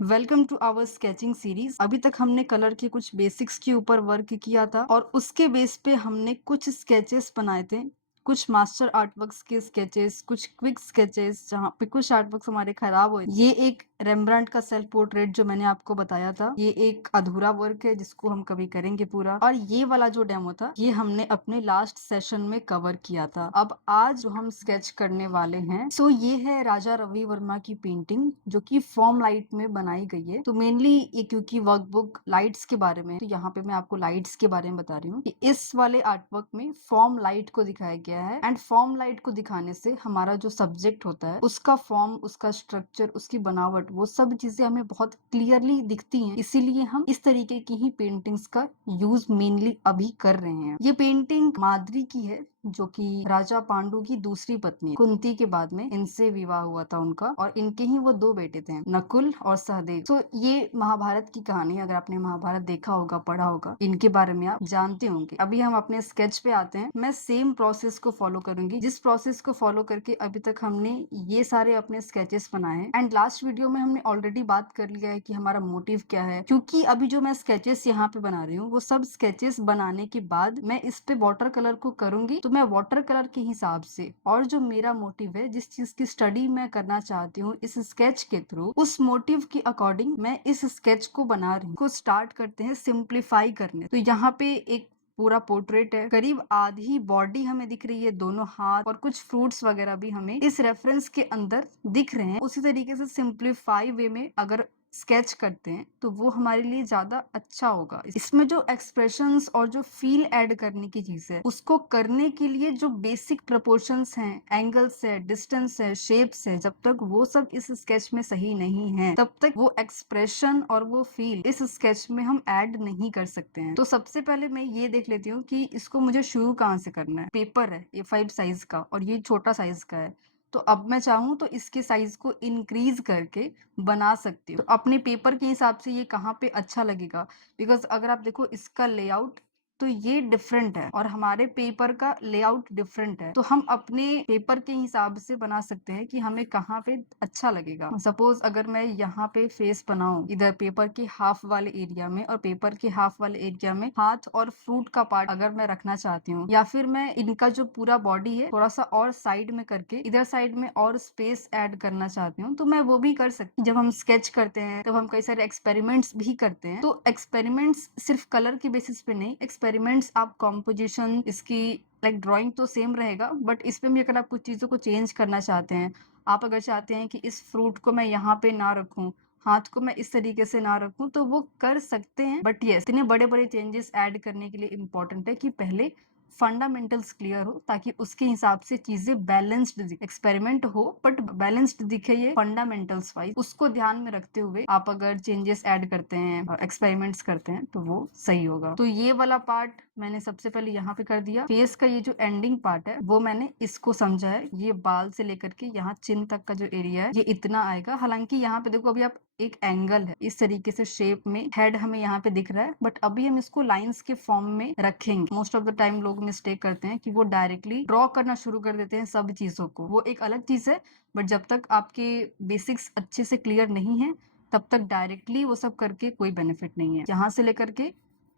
Welcome to our sketching series. अभी तक हमने कलर के कुछ बेसिक्स के ऊपर वर्क किया था और उसके बेस पे हमने कुछ स्केचेस बनाए थे, कुछ मास्टर आर्टवर्क्स के स्केचेस, कुछ क्विक स्केचेस जहाँ पे कुछ आर्टवर्क्स हमारे खराब हुए। ये एक रेम्ब्रांड का सेल्फ पोर्ट्रेट जो मैंने आपको बताया था, ये एक अधूरा वर्क है जिसको हम कभी करेंगे पूरा। और ये वाला जो डेमो था ये हमने अपने लास्ट सेशन में कवर किया था। अब आज जो हम स्केच करने वाले हैं सो ये है राजा रवि वर्मा की पेंटिंग जो कि फॉर्म लाइट में बनाई गई है। तो मेनली ये क्योंकि वर्कबुक लाइट्स के बारे में, तो यहाँ पे मैं आपको लाइट्स के बारे में बता रही हूँ कि इस वाले आर्टवर्क में फॉर्म लाइट को दिखाया गया है। एंड फॉर्म लाइट को दिखाने से हमारा जो सब्जेक्ट होता है उसका फॉर्म, उसका स्ट्रक्चर, उसकी बनावट, वो सब चीजें हमें बहुत क्लियरली दिखती हैं। इसीलिए हम इस तरीके की ही पेंटिंग्स का यूज मेनली अभी कर रहे हैं। ये पेंटिंग माद्री की है जो कि राजा पांडु की दूसरी पत्नी कुंती के बाद में इनसे विवाह हुआ था उनका, और इनके ही वो दो बेटे थे, नकुल और सहदेव। तो ये महाभारत की कहानी, अगर आपने महाभारत देखा होगा, पढ़ा होगा, इनके बारे में आप जानते होंगे। अभी हम अपने स्केच पे आते हैं। मैं सेम प्रोसेस को फॉलो करूंगी जिस प्रोसेस को फॉलो करके अभी तक हमने ये सारे अपने स्केचेस बनाए हैं। एंड लास्ट वीडियो में हमने ऑलरेडी बात कर लिया है कि हमारा मोटिव क्या है, क्योंकि अभी जो मैं स्केचेस यहाँ पे बना रही हूँ वो सब स्केचेस बनाने के बाद मैं इस पे वाटर कलर को करूंगी। तो मैं वाटर कलर के हिसाब से और जो मेरा मोटिव है, जिस चीज की स्टडी मैं करना चाहती हूँ इस स्केच के थ्रू, उस मोटिव के अकॉर्डिंग मैं इस स्केच को बना रही हूँ। को स्टार्ट करते हैं सिंप्लीफाई करने। तो यहाँ पे एक पूरा पोर्ट्रेट है, करीब आधी बॉडी हमें दिख रही है, दोनों हाथ और कुछ फ्रूट्स वगैरह भी हमें इस रेफरेंस के अंदर दिख रहे हैं। उसी तरीके से सिंप्लीफाई वे में अगर स्केच करते हैं तो वो हमारे लिए ज्यादा अच्छा होगा। इसमें जो एक्सप्रेशंस और जो फील ऐड करने की चीज है उसको करने के लिए जो बेसिक प्रपोर्शंस हैं, एंगल्स है, डिस्टेंस है, शेप्स है, जब तक वो सब इस स्केच में सही नहीं है तब तक वो एक्सप्रेशन और वो फील इस स्केच में हम ऐड नहीं कर सकते हैं। तो सबसे पहले मैं ये देख लेती हूँ कि इसको मुझे शुरू कहाँ से करना है। पेपर है A5 साइज का और ये छोटा साइज का है, तो अब मैं चाहूँ तो इसके साइज को इंक्रीज करके बना सकती हूँ। तो अपने पेपर के हिसाब से ये कहाँ पे अच्छा लगेगा, बिकॉज अगर आप देखो इसका लेआउट तो ये डिफरेंट है और हमारे पेपर का लेआउट डिफरेंट है। तो हम अपने पेपर के हिसाब से बना सकते हैं कि हमें कहाँ पे अच्छा लगेगा। सपोज अगर मैं यहाँ पे फेस बनाऊं इधर पेपर के हाफ वाले एरिया में और पेपर के हाफ वाले एरिया में हाथ और फ्रूट का पार्ट अगर मैं रखना चाहती हूँ, या फिर मैं इनका जो पूरा बॉडी है थोड़ा सा और साइड में करके इधर साइड में और स्पेस ऐड करना चाहती हूँ, तो मैं वो भी कर सकती हूँ। जब हम स्केच करते हैं तब हम कई सारे एक्सपेरिमेंट्स भी करते हैं। तो एक्सपेरिमेंट्स सिर्फ कलर के बेसिस पे नहीं, एक्सपेरिमेंट्स आप कॉम्पोजिशन, इसकी लाइक ड्राइंग तो सेम रहेगा, बट इसमें भी अगर आप कुछ चीजों को चेंज करना चाहते हैं, आप अगर चाहते हैं कि इस फ्रूट को मैं यहाँ पे ना रखूं, हाथ को मैं इस तरीके से ना रखूं, तो वो कर सकते हैं। बट यस, इतने बड़े बड़े चेंजेस ऐड करने के लिए इम्पोर्टेंट है कि पहले फंडामेंटल्स क्लियर हो ताकि उसके हिसाब से चीजें बैलेंस्ड दिखे। एक्सपेरिमेंट हो बट बैलेंस्ड दिखे, ये फंडामेंटल्स वाइज उसको ध्यान में रखते हुए आप अगर चेंजेस ऐड करते हैं, एक्सपेरिमेंट्स करते हैं, तो वो सही होगा। तो ये वाला पार्ट मैंने सबसे पहले यहाँ पे कर दिया। फेस का ये जो एंडिंग पार्ट है वो मैंने इसको समझा है। ये बाल से लेकर के यहाँ चिन तक का जो एरिया है ये इतना आएगा। हालांकि यहाँ पे देखो अभी आप एक एंगल है, इस तरीके से शेप में हेड हमें यहाँ पे दिख रहा है, बट अभी हम इसको लाइंस के फॉर्म में रखेंगे। मोस्ट ऑफ द टाइम लोग मिस्टेक करते हैं कि वो डायरेक्टली ड्रॉ करना शुरू कर देते हैं सब चीजों को, वो एक अलग चीज है। बट जब तक आपके बेसिक्स अच्छे से क्लियर नहीं है तब तक डायरेक्टली वो सब करके कोई बेनिफिट नहीं है। यहाँ से लेकर के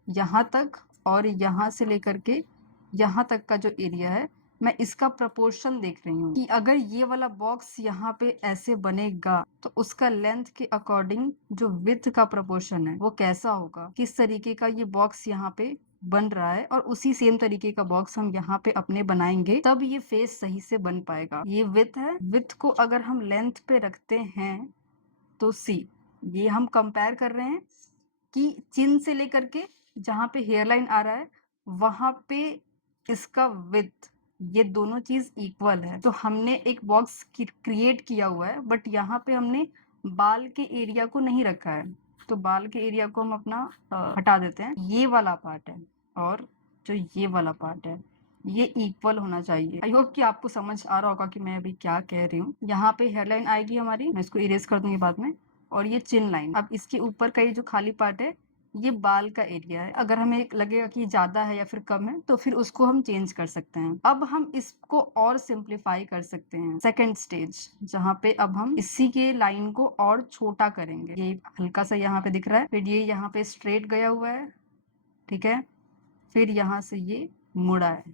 यहाँ तक और यहाँ से लेकर के यहाँ तक का जो एरिया है, मैं इसका प्रपोर्शन देख रही हूँ कि अगर ये वाला बॉक्स यहाँ पे ऐसे बनेगा तो उसका लेंथ के अकॉर्डिंग जो विड्थ का प्रपोर्शन है वो कैसा होगा, किस तरीके का ये बॉक्स यहाँ पे बन रहा है, और उसी सेम तरीके का बॉक्स हम यहाँ पे अपने बनाएंगे तब ये फेस सही से बन पाएगा। ये विड्थ है, विड्थ को अगर हम लेंथ पे रखते हैं तो सी, ये हम कंपेयर कर रहे हैं कि चिन से लेकर के जहाँ पे हेयरलाइन आ रहा है वहां पे इसका विड्थ, ये दोनों चीज इक्वल है। तो हमने एक बॉक्स क्रिएट किया हुआ है, बट यहाँ पे हमने बाल के एरिया को नहीं रखा है। तो बाल के एरिया को हम अपना हटा देते हैं। ये वाला पार्ट है और जो ये वाला पार्ट है ये इक्वल होना चाहिए। आई होप कि आपको समझ आ रहा होगा कि मैं अभी क्या कह रही हूँ। यहाँ पे हेयरलाइन आएगी हमारी, मैं इसको इरेज कर दूंगी बाद में, और ये चिन लाइन। अब इसके ऊपर का ये जो खाली पार्ट है ये बाल का एरिया है। अगर हमें लगेगा कि ज्यादा है या फिर कम है तो फिर उसको हम चेंज कर सकते हैं। अब हम इसको और सिंप्लीफाई कर सकते हैं। सेकंड स्टेज, जहाँ पे अब हम इसी के लाइन को और छोटा करेंगे। ये हल्का सा यहाँ पे दिख रहा है, फिर ये यहाँ पे स्ट्रेट गया हुआ है, ठीक है, फिर यहाँ से ये मुड़ा है।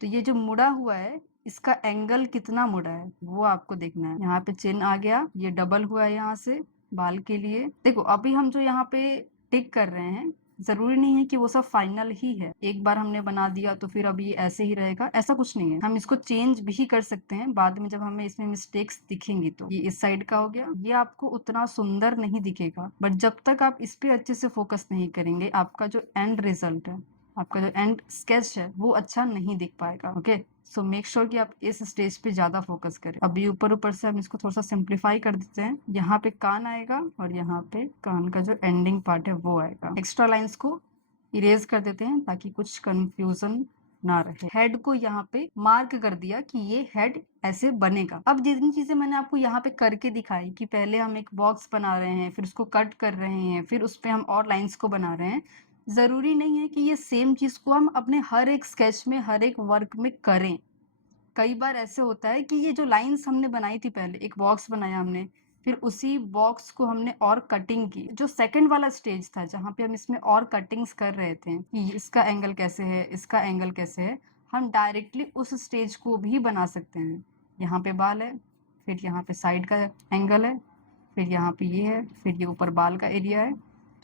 तो ये जो मुड़ा हुआ है इसका एंगल कितना मुड़ा है वो आपको देखना है। यहाँ पे चिन आ गया, ये डबल हुआ है यहाँ से बाल के लिए। देखो अभी हम जो यहाँ पे टिक कर रहे हैं, जरूरी नहीं है कि वो सब फाइनल ही है। एक बार हमने बना दिया तो फिर अब ये ऐसे ही रहेगा, ऐसा कुछ नहीं है। हम इसको चेंज भी कर सकते हैं बाद में जब हमें इसमें मिस्टेक्स दिखेंगी। तो ये इस साइड का हो गया, ये आपको उतना सुंदर नहीं दिखेगा, बट जब तक आप इस पे अच्छे से फोकस नहीं करेंगे आपका जो एंड रिजल्ट है, आपका जो एंड स्केच है वो अच्छा नहीं दिख पाएगा। ओके, सो मेक श्योर कि आप इस स्टेज पे ज्यादा फोकस करें। अभी ऊपर ऊपर से हम इसको थोड़ा सा सिंप्लीफाई कर देते हैं। यहाँ पे कान आएगा और यहाँ पे कान का जो एंडिंग पार्ट है वो आएगा। एक्स्ट्रा लाइंस को इरेज कर देते हैं ताकि कुछ कंफ्यूजन ना रहे। हेड को यहाँ पे मार्क कर दिया कि ये हेड ऐसे बनेगा। अब जितनी चीजें मैंने आपको यहाँ पे करके दिखाई कि पहले हम एक बॉक्स बना रहे हैं, फिर उसको कट कर रहे हैं, फिर उस पे हम और लाइंस को बना रहे हैं, जरूरी नहीं है कि ये सेम चीज को हम अपने हर एक स्केच में, हर एक वर्क में करें। कई बार ऐसे होता है कि ये जो लाइंस हमने बनाई थी, पहले एक बॉक्स बनाया हमने, फिर उसी बॉक्स को हमने और कटिंग की। जो सेकंड वाला स्टेज था जहाँ पे हम इसमें और कटिंग्स कर रहे थे कि इसका एंगल कैसे है, इसका एंगल कैसे है, हम डायरेक्टली उस स्टेज को भी बना सकते हैं। यहाँ पे बाल है, फिर यहाँ पे साइड का एंगल है, फिर यहाँ पे ये है, फिर ये ऊपर बाल का एरिया है।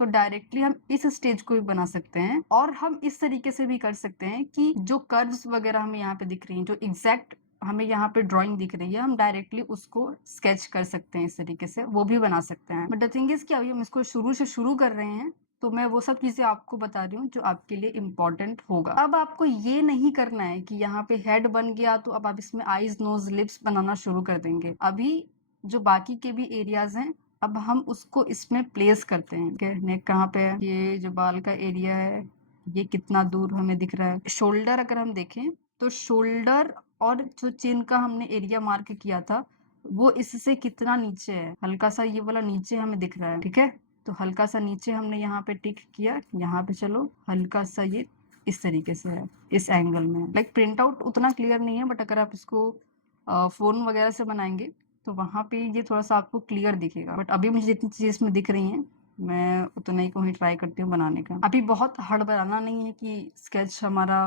तो डायरेक्टली हम इस स्टेज को भी बना सकते हैं। और हम इस तरीके से भी कर सकते हैं कि जो कर्व्स वगैरह हमें यहाँ पे दिख रही हैं, जो एग्जैक्ट हमें यहाँ पे ड्राइंग दिख रही है, हम डायरेक्टली उसको स्केच कर सकते हैं। इस तरीके से वो भी बना सकते हैं। बट द थिंग इज कि अभी हम इसको शुरू से शुरू कर रहे हैं, तो मैं वो सब चीजें आपको बता रही हूँ जो आपके लिए इम्पोर्टेंट होगा। अब आपको ये नहीं करना है कि यहाँ पे हेड बन गया तो अब आप इसमें आईज, नोज, लिप्स बनाना शुरू कर देंगे। अभी जो बाकी के भी एरियाज हैं अब हम उसको इसमें प्लेस करते हैं। okay, नेक कहाँ पे है, ये जो बाल का एरिया है ये कितना दूर हमें दिख रहा है। शोल्डर अगर हम देखें तो शोल्डर और जो चिन का हमने एरिया मार्क किया था वो इससे कितना नीचे है, हल्का सा ये वाला नीचे हमें दिख रहा है। ठीक है, तो हल्का सा नीचे हमने यहाँ पे टिक किया, यहाँ पे चलो हल्का सा ये इस तरीके से है, इस एंगल में। लाइक प्रिंट आउट उतना क्लियर नहीं है, बट अगर आप इसको फोन वगैरह से बनाएंगे तो वहां पे ये थोड़ा सा आपको क्लियर दिखेगा। बट अभी मुझे जितनी चीजें इसमें दिख रही हैं मैं उतना ही को ही ट्राई करती हूँ बनाने का। अभी बहुत हड़बड़ाना नहीं है कि स्केच हमारा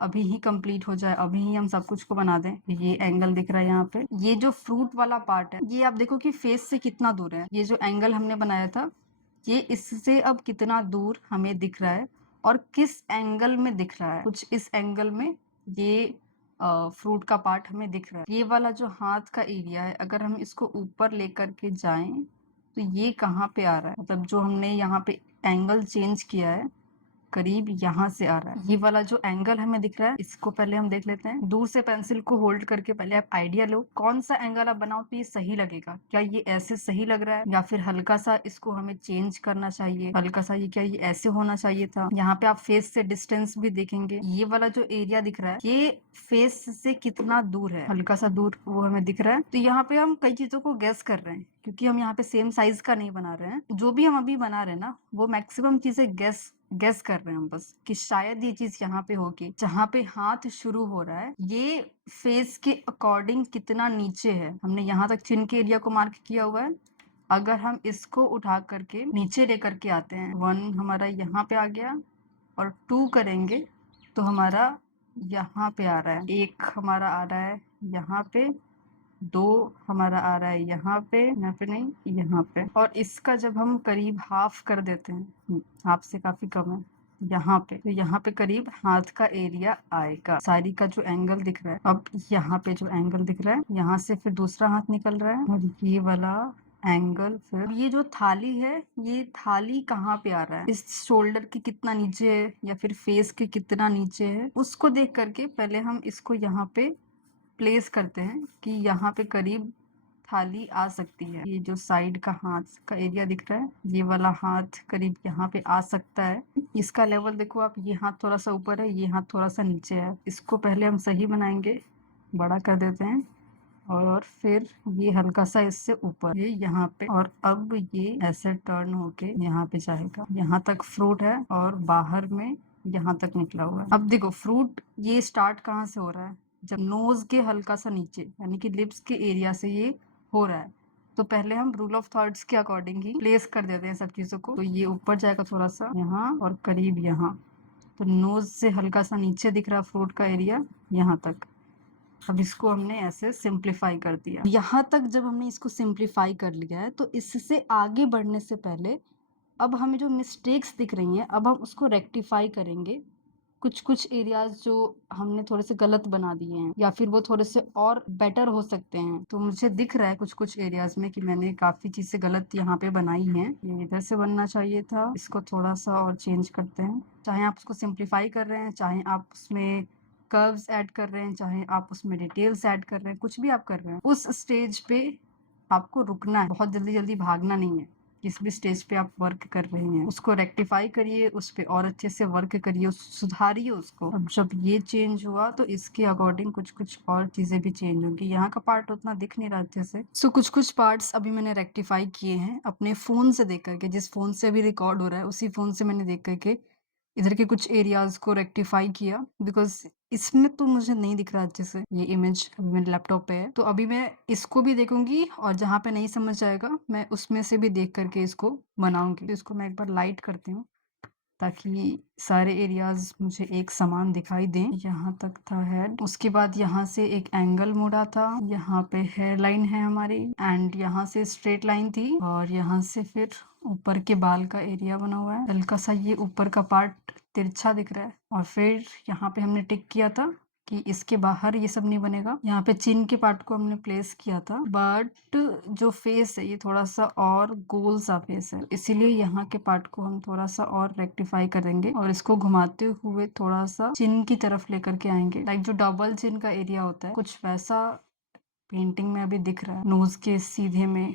अभी ही कंप्लीट हो जाए, अभी ही हम सब कुछ को बना दें। ये एंगल दिख रहा है यहाँ पे, ये जो फ्रूट वाला पार्ट है ये आप देखो कि फेस से कितना दूर है। ये जो एंगल हमने बनाया था ये इससे अब कितना दूर हमें दिख रहा है और किस एंगल में दिख रहा है। कुछ इस एंगल में ये फ्रूट का पार्ट हमें दिख रहा है। ये वाला जो हाथ का एरिया है अगर हम इसको ऊपर लेकर के जाएं तो ये कहाँ पे आ रहा है, मतलब जो हमने यहाँ पे एंगल चेंज किया है करीब यहाँ से आ रहा है। ये वाला जो एंगल हमें दिख रहा है इसको पहले हम देख लेते हैं। दूर से पेंसिल को होल्ड करके पहले आप आइडिया लो कौन सा एंगल आप बनाओ तो ये सही लगेगा। क्या ये ऐसे सही लग रहा है या फिर हल्का सा इसको हमें चेंज करना चाहिए, हल्का सा ये क्या ये ऐसे होना चाहिए था। यहाँ पे आप फेस से डिस्टेंस भी देखेंगे, ये वाला जो एरिया दिख रहा है ये फेस से कितना दूर है, हल्का सा दूर वो हमें दिख रहा है। तो यहाँ पे हम कई चीजों को गैस कर रहे हैं क्योंकि हम यहाँ पे सेम साइज का नहीं बना रहे हैं। जो भी हम अभी बना रहे हैं ना वो मैक्सिमम चीजें गैस कर रहे हैं हम बस कि शायद ये चीज यहाँ पे होगी। जहाँ पे हाथ शुरू हो रहा है ये फेस के अकॉर्डिंग कितना नीचे है, हमने यहाँ तक चिन के एरिया को मार्क किया हुआ है। अगर हम इसको उठा करके नीचे लेकर के आते हैं, 1 हमारा यहाँ पे आ गया और 2 करेंगे तो हमारा यहाँ पे आ रहा है, 1 हमारा आ रहा है यहाँ पे, 2 हमारा आ रहा है यहाँ पे नहीं यहाँ पे। और इसका जब हम करीब हाफ कर देते हैं, हाफ से काफी कम है यहाँ पे, तो यहाँ पे करीब हाथ का एरिया आएगा। साड़ी का जो एंगल दिख रहा है, अब यहाँ पे जो एंगल दिख रहा है यहाँ से फिर दूसरा हाथ निकल रहा है और ये वाला एंगल। फिर ये जो थाली है ये थाली कहाँ पे आ रहा है, इस शोल्डर के कितना नीचे है या फिर फेस के कितना नीचे है, उसको देख करके पहले हम इसको यहाँ पे प्लेस करते हैं कि यहाँ पे करीब थाली आ सकती है। ये जो साइड का हाथ का एरिया दिख रहा है ये वाला हाथ करीब यहाँ पे आ सकता है। इसका लेवल देखो आप, ये हाथ थोड़ा सा ऊपर है, ये हाथ थोड़ा सा नीचे है। इसको पहले हम सही बनाएंगे, बड़ा कर देते हैं और फिर ये हल्का सा इससे ऊपर ये यहाँ पे, और अब ये ऐसे टर्न होके यहाँ पे जाएगा। यहाँ तक फ्रूट है और बाहर में यहाँ तक निकला हुआ है। अब देखो फ्रूट ये स्टार्ट कहाँ से हो रहा है, जब नोज के हल्का सा नीचे यानी कि लिप्स के एरिया से ये हो रहा है। तो पहले हम रूल ऑफ थर्ड्स के अकॉर्डिंग ही प्लेस कर देते हैं सब चीजों को। तो ये ऊपर जाएगा थोड़ा सा यहाँ और करीब यहाँ। तो नोज से हल्का सा नीचे दिख रहा फ्रूट का एरिया यहाँ तक। अब इसको हमने ऐसे सिंप्लीफाई कर दिया। यहाँ तक जब हमने इसको सिंप्लीफाई कर लिया है तो इससे आगे बढ़ने से पहले अब हमें जो मिस्टेक्स दिख रही हैं अब हम उसको रेक्टिफाई करेंगे। कुछ कुछ एरियाज जो हमने थोड़े से गलत बना दिए हैं या फिर वो थोड़े से और बेटर हो सकते हैं। तो मुझे दिख रहा है कुछ कुछ एरियाज में कि मैंने काफी चीजें गलत यहाँ पे बनाई हैं। ये इधर से बनना चाहिए था, इसको थोड़ा सा और चेंज करते हैं। चाहे आप उसको सिंप्लीफाई कर रहे हैं, चाहे आप उसमें कर्व्स ऐड कर रहे हैं, चाहे आप उसमें डिटेल्स ऐड कर रहे हैं, कुछ भी आप कर रहे हैं, उस स्टेज पे आपको रुकना है। बहुत जल्दी जल्दी भागना नहीं है। जिस भी स्टेज पे आप वर्क कर रहे हैं उसको रेक्टिफाई करिए, उस पे और अच्छे से वर्क करिए, सुधारिए उसको। अब जब ये चेंज हुआ तो इसके अकॉर्डिंग कुछ कुछ और चीजें भी चेंज होंगी। यहाँ का पार्ट उतना दिख नहीं रहा अच्छे से। सो कुछ कुछ पार्ट्स अभी मैंने रेक्टिफाई किए हैं अपने फोन से देख करके। जिस फोन से अभी रिकॉर्ड हो रहा है उसी फोन से मैंने देख करके इधर के कुछ एरियाज को रेक्टिफाई किया, बिकॉज इसमें तो मुझे नहीं दिख रहा अच्छे से। ये इमेज अभी मेरे लैपटॉप पे है, तो अभी मैं इसको भी देखूंगी और जहाँ पे नहीं समझ आएगा मैं उसमें से भी देख करके इसको बनाऊंगी। तो इसको मैं एक बार लाइट करती हूँ ताकि सारे एरियाज मुझे एक समान दिखाई दें। यहाँ तक था हेड, उसके बाद यहाँ से एक एंगल मुड़ा था, यहाँ पे हेयर लाइन है हमारी, एंड यहाँ से स्ट्रेट लाइन थी, और यहाँ से फिर ऊपर के बाल का एरिया बना हुआ है। हल्का सा ये ऊपर का पार्ट तिरछा दिख रहा है, और फिर यहाँ पे हमने टिक किया था कि इसके बाहर ये सब नहीं बनेगा। यहाँ पे चिन के पार्ट को हमने प्लेस किया था, बट जो फेस है ये थोड़ा सा और गोल सा फेस है, इसीलिए यहाँ के पार्ट को हम थोड़ा सा और रेक्टिफाई करेंगे और इसको घुमाते हुए थोड़ा सा चिन की तरफ लेकर के आएंगे। लाइक जो डबल चिन का एरिया होता है कुछ वैसा पेंटिंग में अभी दिख रहा है। नोज के सीधे में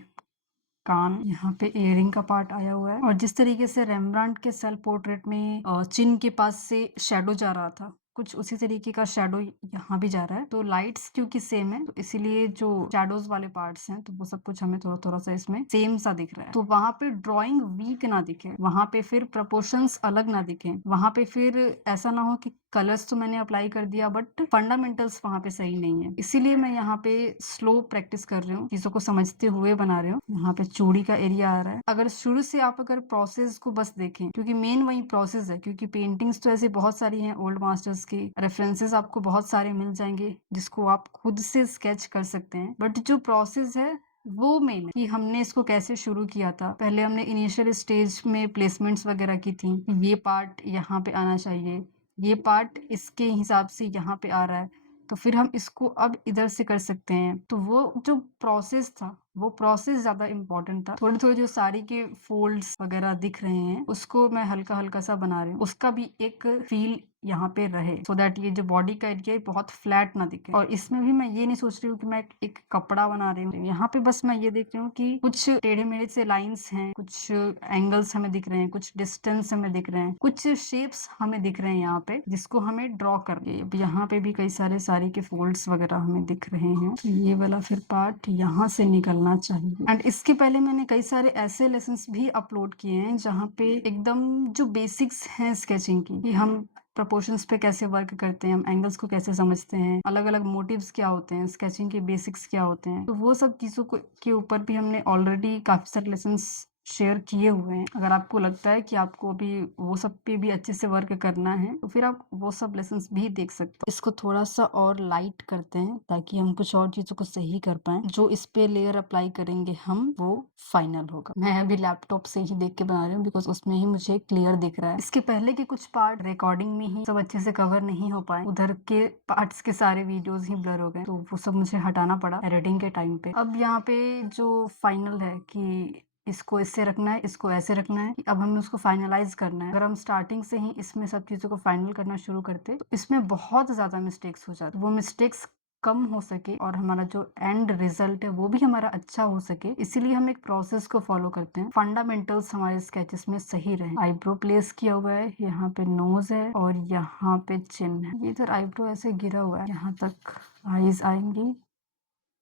कान, यहाँ पे इयरिंग का पार्ट आया हुआ है, और जिस तरीके से रेम्ब्रांट के सेल्फ पोर्ट्रेट में चिन के पास से शेडो जा रहा था कुछ उसी तरीके का शेडो यहाँ भी जा रहा है। तो लाइट्स क्योंकि सेम है तो इसीलिए जो शेडोज वाले पार्ट्स हैं तो वो सब कुछ हमें थोड़ा थोड़ा सा इसमें सेम सा दिख रहा है। तो वहां पे ड्राइंग वीक ना दिखे, वहां पे फिर प्रपोर्शंस अलग ना दिखे, वहां पे फिर ऐसा ना हो कि कलर्स तो मैंने अप्लाई कर दिया बट फंडामेंटल्स वहां पे सही नहीं है। इसीलिए मैं यहाँ पे स्लो प्रैक्टिस कर रही हूँ, चीजों को समझते हुए बना रही हूँ। यहाँ पे चूड़ी का एरिया आ रहा है। अगर शुरू से आप अगर प्रोसेस को बस देखें, क्योंकि मेन वही प्रोसेस है, क्योंकि पेंटिंग्स तो ऐसे बहुत सारी हैं ओल्ड मास्टर्स की, रेफरेंसेस आपको बहुत सारे मिल जाएंगे जिसको आप खुद से स्केच कर सकते हैं। बट जो प्रोसेस है वो मेन है कि हमने इसको कैसे शुरू किया था। पहले हमने इनिशियल स्टेज में प्लेसमेंट्स वगैरह की थी, ये पार्ट यहाँ पे आना चाहिए, ये पार्ट इसके हिसाब से यहाँ पे आ रहा है, तो फिर हम इसको अब इधर से कर सकते हैं। तो वो जो प्रोसेस था वो प्रोसेस ज्यादा इम्पोर्टेंट था। थोड़े थोड़े जो साड़ी के फोल्ड्स वगैरह दिख रहे हैं उसको मैं हल्का हल्का सा बना रही हूँ, उसका भी एक फील यहाँ पे रहे, सो दैट ये जो बॉडी का एरिया है बहुत फ्लैट ना दिखे। और इसमें भी मैं ये नहीं सोच रही हूँ कि मैं एक कपड़ा बना रही हूँ, यहाँ पे बस मैं ये देख रही हूँ कि कुछ टेढ़े मेढ़े से लाइंस हैं, कुछ एंगल्स हमें दिख रहे हैं, कुछ डिस्टेंस हमें दिख रहे हैं, कुछ शेप्स हमें दिख रहे हैं यहाँ पे जिसको हमें ड्रॉ करके। अब यहाँ पे भी कई सारे साड़ी के फोल्ड्स वगैरह हमें दिख रहे हैं, ये वाला फिर पार्ट यहाँ से निकलना चाहिए। एंड इसके पहले मैंने कई सारे ऐसे लेसन्स भी अपलोड किए हैं जहाँ पे एकदम जो बेसिक्स हैं स्केचिंग की, कि हम प्रोपोर्शंस पे कैसे वर्क करते हैं, हम एंगल्स को कैसे समझते हैं, अलग अलग मोटिव्स क्या होते हैं, स्केचिंग के बेसिक्स क्या होते हैं, तो वो सब चीजों को के ऊपर भी हमने ऑलरेडी काफी सारे लेसन्स शेयर किए हुए हैं। अगर आपको लगता है कि आपको अभी वो सब पे भी अच्छे से वर्क करना है तो फिर आप वो सब लेसन्स भी देख सकते हो। इसको थोड़ा सा और लाइट करते हैं ताकि हम कुछ और चीजों को सही कर पाए। जो इस पे लेयर अप्लाई करेंगे हम वो फाइनल होगा। मैं अभी लैपटॉप से ही देख के बना रही हूँ बिकॉज उसमें ही मुझे क्लियर दिख रहा है। इसके पहले के कुछ पार्ट रिकॉर्डिंग में ही सब अच्छे से कवर नहीं हो पाए, उधर के पार्ट्स के सारे वीडियोस ही ब्लर हो गए, तो वो सब मुझे हटाना पड़ा एडिटिंग के टाइम पे। अब यहाँ पे जो फाइनल है कि इसको इससे रखना है, इसको ऐसे रखना है, अब हमें उसको फाइनलाइज करना है। अगर हम स्टार्टिंग से ही इसमें सब चीजों को फाइनल करना शुरू करते तो इसमें बहुत ज्यादा मिस्टेक्स हो जाते। वो मिस्टेक्स कम हो सके और हमारा जो एंड रिजल्ट है वो भी हमारा अच्छा हो सके, इसीलिए हम एक प्रोसेस को फॉलो करते हैं। फंडामेंटल्स हमारे स्केचेस में सही रहे। आईब्रो प्लेस किया हुआ है, यहाँ पे नोज है और यहाँ पे चिन है। इधर आईब्रो ऐसे गिरा हुआ है, यहाँ तक आईज आएंगी,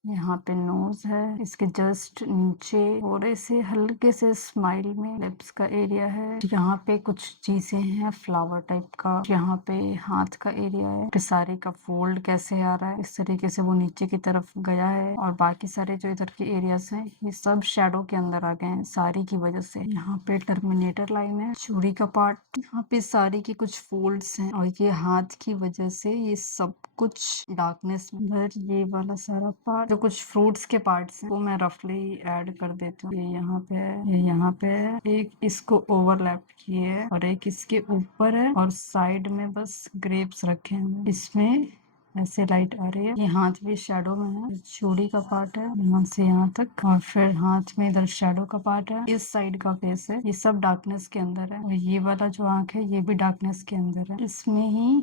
यहाँ पे नोज है, इसके जस्ट नीचे थोड़े से हल्के से स्माइल में लिप्स का एरिया है। यहाँ पे कुछ चीजें हैं फ्लावर टाइप का। यहाँ पे हाथ का एरिया है। फिर साड़ी का फोल्ड कैसे आ रहा है, इस तरीके से वो नीचे की तरफ गया है। और बाकी सारे जो इधर के एरियाज हैं ये सब शेडो के अंदर आ गए हैं साड़ी की वजह से। यहाँ पे टर्मिनेटर लाइन है, चूड़ी का पार्ट। यहाँ पे साड़ी के कुछ फोल्ड्स हैं और ये हाथ की वजह से ये सब कुछ डार्कनेस में। इधर ये वाला सारा पार्ट जो कुछ फ्रूट्स के पार्ट्स हैं वो मैं रफली ऐड कर देती हूँ। ये यहाँ पे है, ये यहाँ पे है। एक इसको ओवरलैप किए है और एक इसके ऊपर है और साइड में बस ग्रेप्स रखे हैं। इसमें ऐसे लाइट आ रही है। ये हाथ भी शेडो में है। चूड़ी का पार्ट है यहाँ से यहाँ तक और फिर हाथ में इधर शेडो का पार्ट है। इस साइड का फेस है, ये सब डार्कनेस के अंदर है। और ये वाला जो आंख है ये भी डार्कनेस के अंदर है। इसमें ही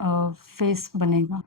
फेस बनेगा।